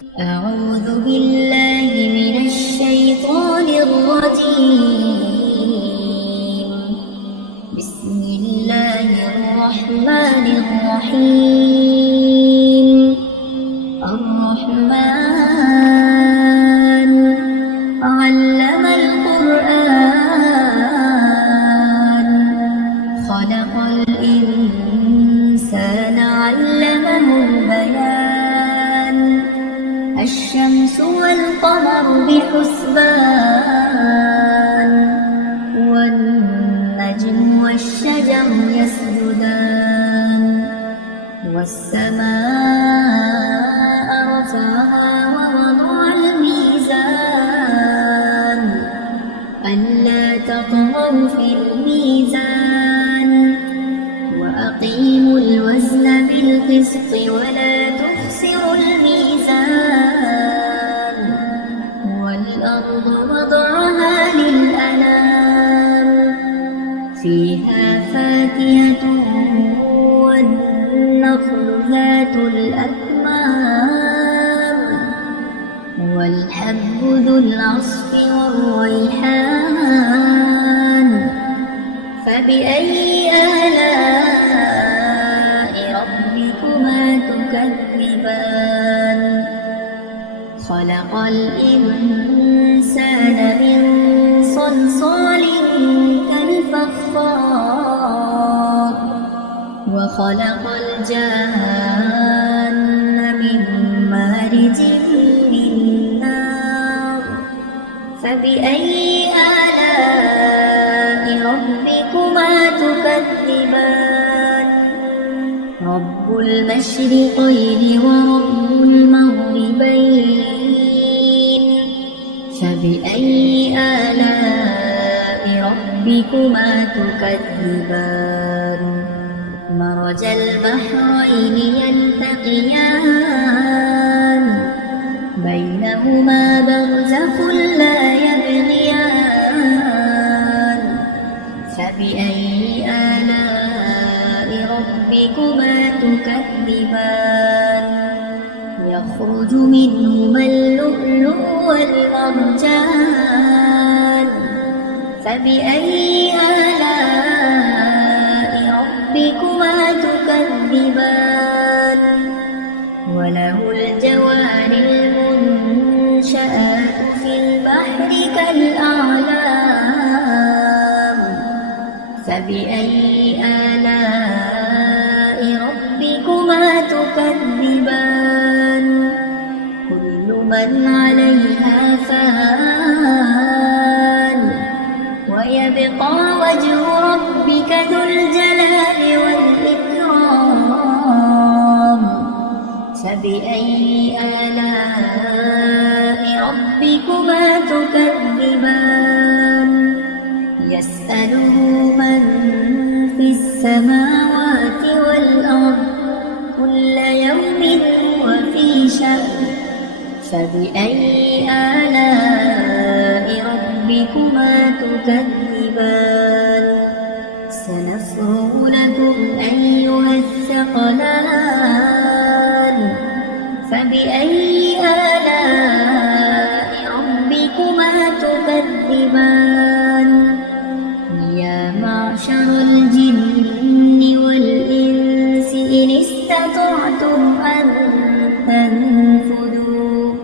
أعوذ بالله من الشيطان الرجيم. بسم الله الرحمن الرحيم. الرحمن علم القرآن خلق الإنسان علمه البيان الشمس والقمر بحسبان والنجم والشجر يسجدان والسماء رفعها ووضع الميزان ألا تطغوا في الميزان وأقيموا الوزن بالقسط ولا تخسروا الميزان والأرض وضعها للأنام فيها فاكهة والنخل ذات الأكمام والحب ذو العصف والريحان فبأي آلاء ربكما تكذبان خلق الإنسان من صلصال كالفخار وخلق الجان من مارج من نار فبأي آلاء ربكما تكذبان رب المشرقين ورب المغربين فبأي آلاء ربكما تكذبان مرج البحرين يلتقيان بينهما برزخ لا يبغيان فبأي آلاء ربكما تكذبان يخرج منهما اللؤلؤ والمرجان فبأي آلاء ربكما تكذبان وله الجوار المنشآت في البحر كالأعلام فبأي آلاء ربكما تكذبان كل من عليها فان ويبقى وجه ربك ذو الجلال والإكرام فبأي آلاء ربكما تكذبان يسأله من في السماوات والأرض كل يوم هو في شأن فبأي آلاء ربكما تكذبان سنفرغ لكم أيها الثقلان فبأي آلاء ربكما تكذبان يا معشر الجن والإنس إن استطعتم أن تنفذوا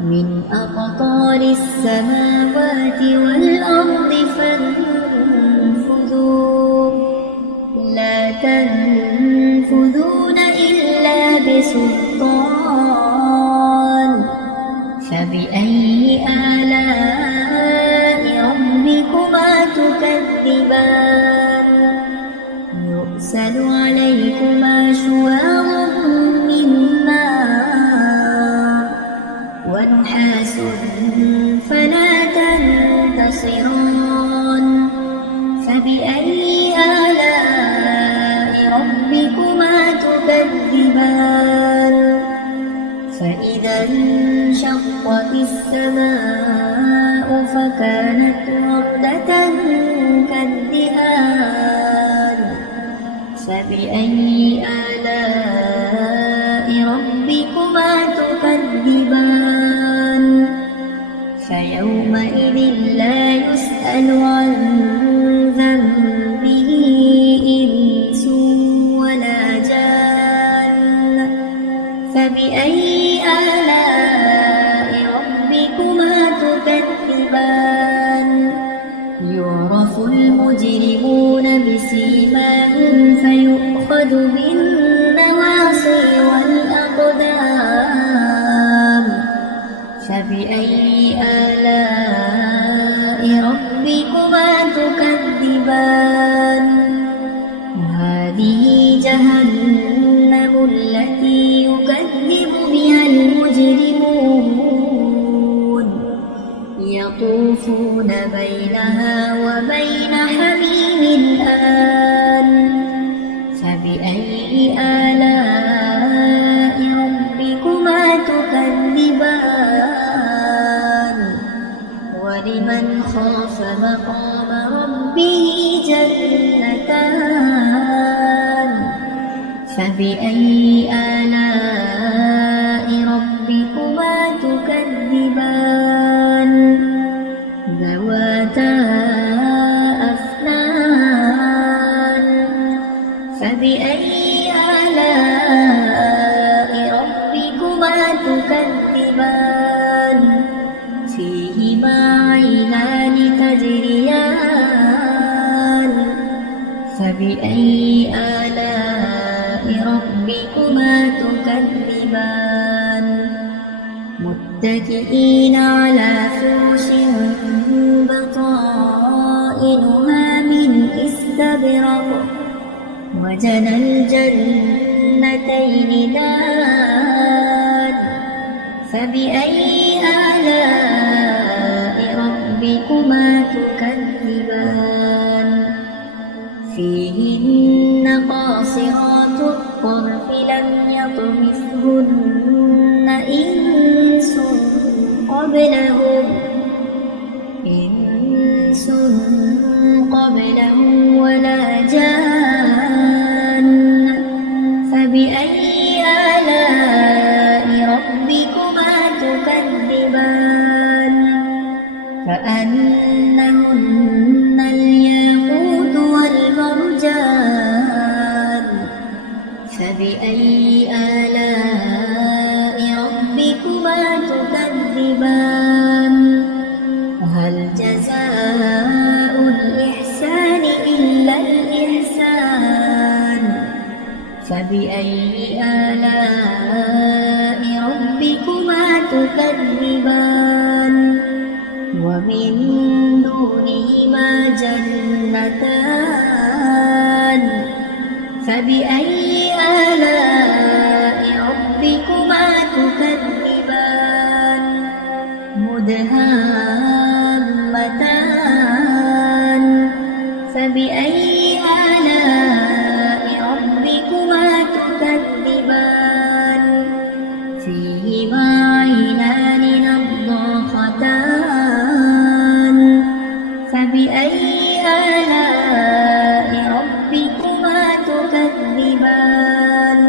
من أقطار السماوات والأرض فانفذوا لا تنفذون إلا بسلطان فبأي آلاء ربكما تكذبان يرسل عليكما شواظ من نار ونحاس فلا تنتصران فبأي آلاء ربكما تكذبان فإذا انشقت السماء فكانت وردة كالدهان فبأي آلاء ربكما تكذبان فيومئذ لا يسأل عن ذنبه إنس ولا جان فبأي آلاء ربكما تكذبان يعرف المجرمون بسيماهم فيؤخذ بالنواصي والأقدام فبأي آلاء ربكما تكذبان هذه جهنم التي يكذب بها المجرمون يطوفون بينها وبين حميم آن فبأي آلاء ربكما تكذبان ولمن خاف مقام ربه جنتان فبأي آلاء ربكما تكذبان ذواتا أفنان فبأي آلاء ربكما تكذبان فيهما عينان تجريان فبأي آلاء ربكما تكذبان متكئين على فرش بطائنها من استبرق وجنى الجنتين دان فبأي آلاء ربكما تكذبان فيهن قاصرات الطرف لم يطمثهن إنس قبلهم ولا جان فبأي آلاء ربكما تكذبان كأنهن الياقوت والمرجان فبأي آلاء ربكما تكذبان هل جزاء الإحسان إلا الإحسان فبأي آلاء ربكما تكذبان ومن دونهما جنتان فبأي آلاء ربكما تكذبان مدهامتان فبأي آلاء ربكما تكذبان فيهما عينان نضاختان فبأي آلاء ربكما تكذبان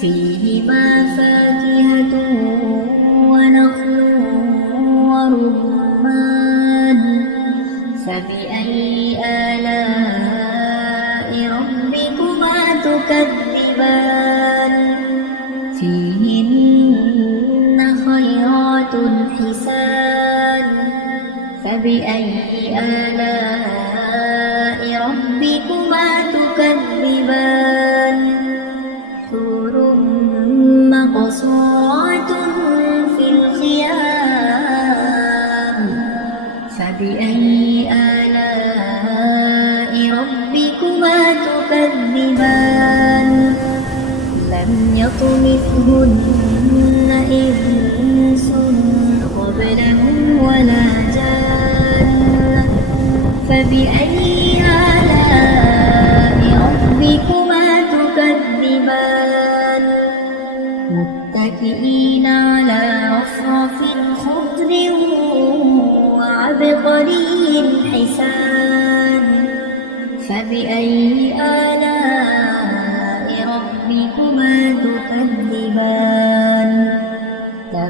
فيهما فاكهة ونخل ورمان فبأي آلاء ربكما تكذبان فيهن خيرات حسان فبأي آلاء ربكما تكذبان حور مقصورات في الخيام فبأي آلاء ربكما تكذبان لم يطمثهن إنس قبلهم ولا جان فبأي آلاء ربكما تكذبان متكئين على رفرف خضر وعبقري حسان فبأي آلاء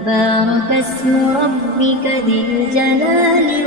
تبارك اسم ربك ذي الجلال